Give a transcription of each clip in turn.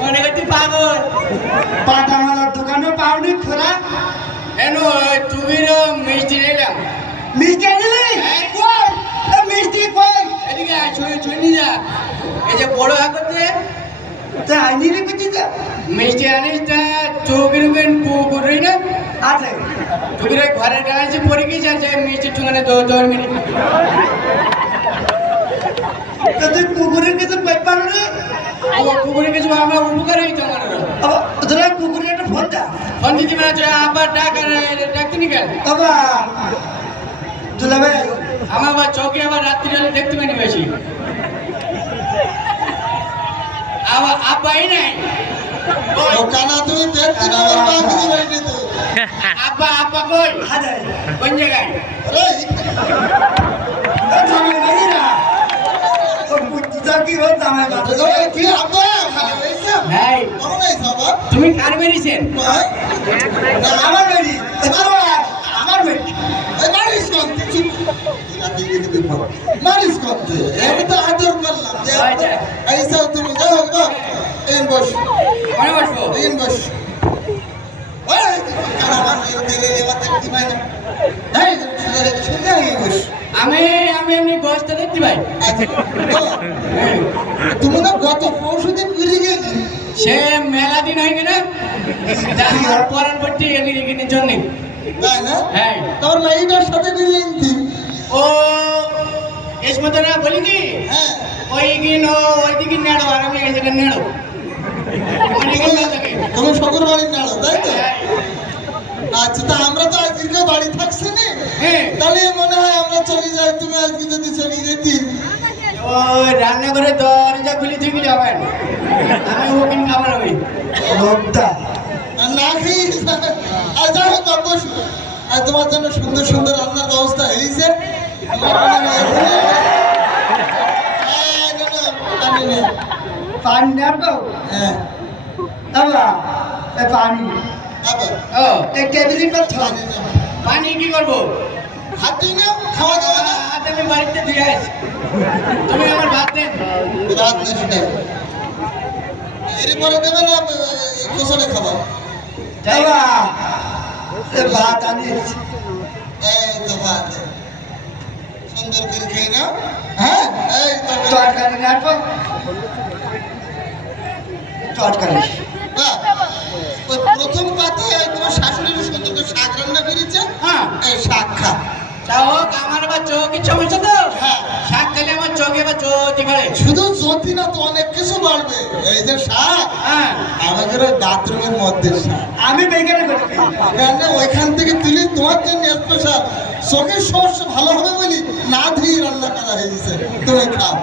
মনে করছি পাগল। পাটামালার দোকানে পাওনি খোলা? কেন তুমি মিষ্টি নিলাম। মিষ্টি আনলি? কই মিষ্টি কই? এদিকে শুনি যা। এই যে বড় হাতে তা আইনি রে কিছু যা মিষ্টি আনিস তা চৌকির পুকুরি না আছে চৌকির ঘরের গাছে পড়ে গেছে আর মিষ্টি ঠুঙানে 10 মিনিট। তো তুই কুকুরের কিছু পেপার রে? পুকুরে কিছু আমরা উপকার হইতো আমার। তোরা কুকুরের একটা ফোন দা। ফোন দিতে মানে আবার ডাকতে নি কেন? বাবা দুলাবে আমার আবার চৌকি আবার রাত্রি হলে দেখতে পাইনি বেশি। আবার আব্বাই নাই। কানা তুমি দেখতে না আমার বাকি বাইরে তো আব্বা কই? হাজার কোন জায়গায়? জামাই বাড়ি না ও বুঝতা কি হল জামাই বাড়ি কি আব্বা ভালো হইছে নাই কেমন হইছে বাবা তুমি কার মেরেছেন? আমার বাড়ি আমার বাড়ি এই মারিস কোন মারিস কোন আমি তো আদর করলাম যে এইসা তুমি যাও গো এই বস কোনে বসবো? এই বস ওই কারা আমার দিলে এবার দেখতে পাই না এই শুনে এই বস আমি এমনি বসতে দেখতে পাই। তুমি না গত পরশুদিন ঘুরে গেলি সে মেলা দিন হয়ে গেল পরান পট্টি এখানে জন্য। তাই না হ্যাঁ তোর মেয়েটার সাথে মিলিয়ে ও এস মতো না বলি কি হ্যাঁ ওইদিকে নেড়ো আর আমি এখানে নেড়ো তুমি শকুর বাড়ির নাড়ো তাই তো আচ্ছা তা আমরা তো আজকে বাড়ি থাকছি না হ্যাঁ তাহলে মনে হয় আমরা চলে যাই তুমি আজকে যদি চলে যেতি ও রান্না করে দরজা খুলে থেকে যাবেন আমি ওখানে খাবার হবে লোকটা না খেয়ে আর যাই হোক বসু আর তোমার জন্য সুন্দর সুন্দর রান্নার ব্যবস্থা হয়েছে পানি নেবো হ্যাঁ পানি ও এই টেবিলের পর পানি পানি কি করবো? হাত দিই না খাওয়া যাবে না হাত আমি বাড়িতে দিয়ে আসি। তুমি আমার ভাত দেন। রাত নেই এরপরে দেবে না কোসলে খাবার যাবা ভাত আনিয়েছি এই তো ভাত সুন্দর করে খেয়ে নাও হ্যাঁ এই তরকারি রাখো তরকারি বাহ ওই প্রথম পাতে তোমার শাশুড়ির সুন্দর করে শাক রান্না করেছে হ্যাঁ এই শাক খা চাওক আমার আবার চোখের সমস্যা তো হ্যাঁ শাক খেলে আমার চোখে আবার জ্যোতি বাড়ে। শুধু জ্যোতি না তো অনেক কিছু বাড়বে এই যে শাক হ্যাঁ আমাদের ওই বাথরুমের মধ্যে শাক আমি বেকারে করি কেন ওইখান থেকে তুলি তোমার জন্য স্পেশাল চোখের সমস্যা ভালো হবে বলি না ধুয়ে রান্না করা হয়েছে তুমি খাও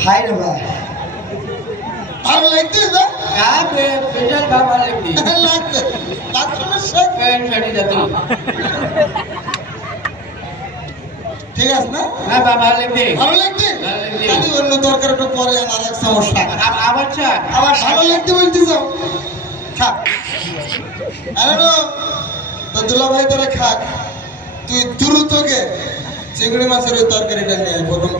ভাই রে ভাই ভালো লাগছে না হ্যাঁ বেজাল বাবা লাগবে লাগছে বাথরুমের শাক ফেটে যেত। ঠিক আছে না হ্যাঁ বাবা লাগবে ভালো লাগছে ভালো লাগছে। আমি অন্য তরকারি একটু পরে আনার এক সমস্যা আবার শাক আবার ভালো লাগতে বলতেছ খাক আরে না তো দুলা ভাই তোরা খাক তুই দ্রুত গে চিংড়ি মাছের ওই তরকারিটা নিয়ে আয় প্রথম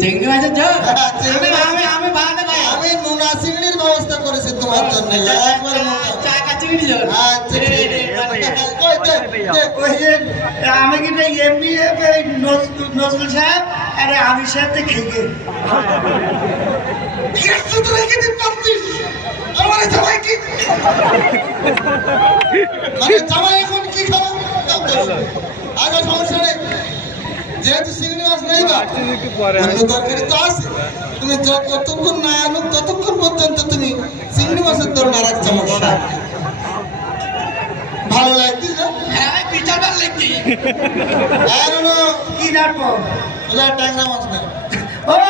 চিংড়ি মাছের ঝোল হ্যাঁ, চিংড়ি মাছ। আমি বানাতে পারি। আমি নোনা চিংড়ির ব্যবস্থা করেছি তোমার জন্য একবার নোনা চাকা চিংড়ি ঝোল আচ্ছা ঠিক আছে। কই দে, দে। আমি কিন্তু এমনি নজরুল সাহেব আরে আমি সাথে খেয়ে একটু তো রেখে দিতে পারতিস আমার জামাই কি মানে জামাই এখন কি খাবে আগে সমস্যা নেই যেহেতু চিংড়ি মাছ নেই বা অন্য তরকারি তো আছে তুমি যতক্ষণ না আনো ততক্ষণ পর্যন্ত তুমি চিংড়ি মাছের ধরুন আর এক চামচ শাক ভালো লাগছে না হ্যাঁ বিশাল ভালো লাগছে। আর হলো কি রাখবো ট্যাংরা মাছ না